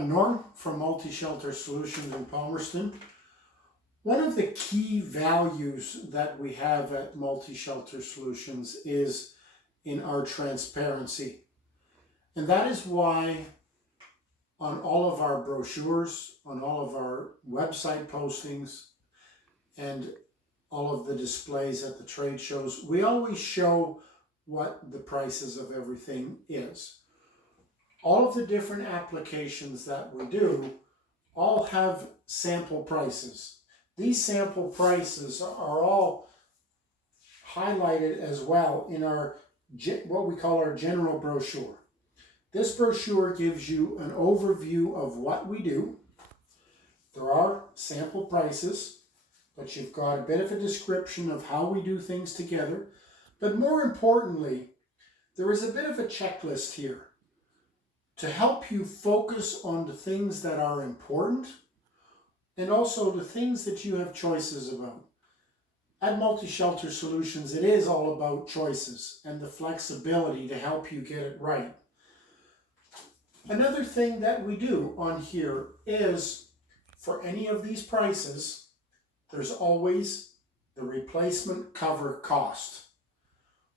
Norm from Multi-Shelter Solutions in Palmerston. One of the key values that we have at Multi-Shelter Solutions is in our transparency. And that is why on all of our brochures, on all of our website postings, and all of the displays at the trade shows, we always show what the prices of everything is. All of the different applications that we do all have sample prices. These sample prices are all highlighted as well in our what we call our general brochure. This brochure gives you an overview of what we do. There are sample prices, but you've got a bit of a description of how we do things together. But more importantly, there is a bit of a checklist here to help you focus on the things that are important and also the things that you have choices about. At Multi-Shelter Solutions, it is all about choices and the flexibility to help you get it right. Another thing that we do on here is, for any of these prices, there's always the replacement cover cost.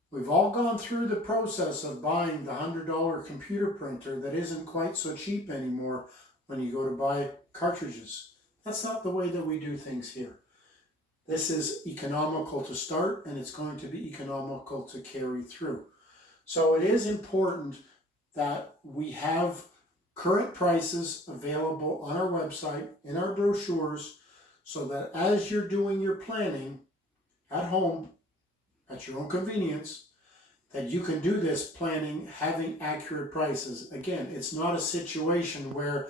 We've all gone through the process of buying the $100 computer printer that isn't quite so cheap anymore when you go to buy cartridges. That's not the way that we do things here. This is economical to start, and it's going to be economical to carry through. So it is important that we have current prices available on our website, in our brochures, so that as you're doing your planning at home, at your own convenience, that you can do this planning having accurate prices. Again, it's not a situation where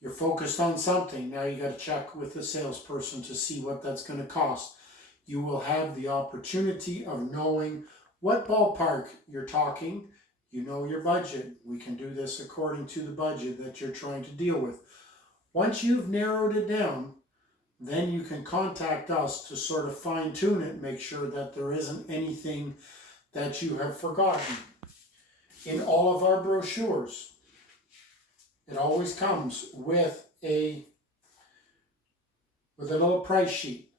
you're focused on something. Now you got to check with the salesperson to see what that's going to cost. You will have the opportunity of knowing what ballpark you're talking. You know your budget. We can do this according to the budget that you're trying to deal with. Once you've narrowed it down, then you can contact us to sort of fine tune it, make sure that there isn't anything that you have forgotten. In all of our brochures, it always comes with a little price sheet.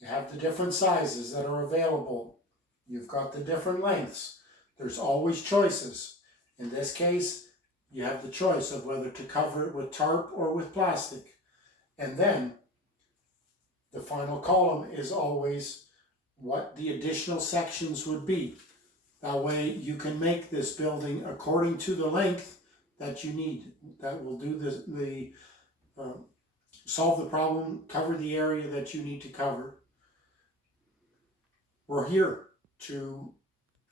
You have the different sizes that are available. You've got the different lengths. There's always choices. In this case, you have the choice of whether to cover it with tarp or with plastic. And then the final column is always what the additional sections would be. That way you can make this building according to the length that you need. That will do solve the problem, cover the area that you need to cover. We're here to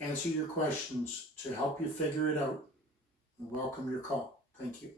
answer your questions, to help you figure it out. We welcome your call. Thank you.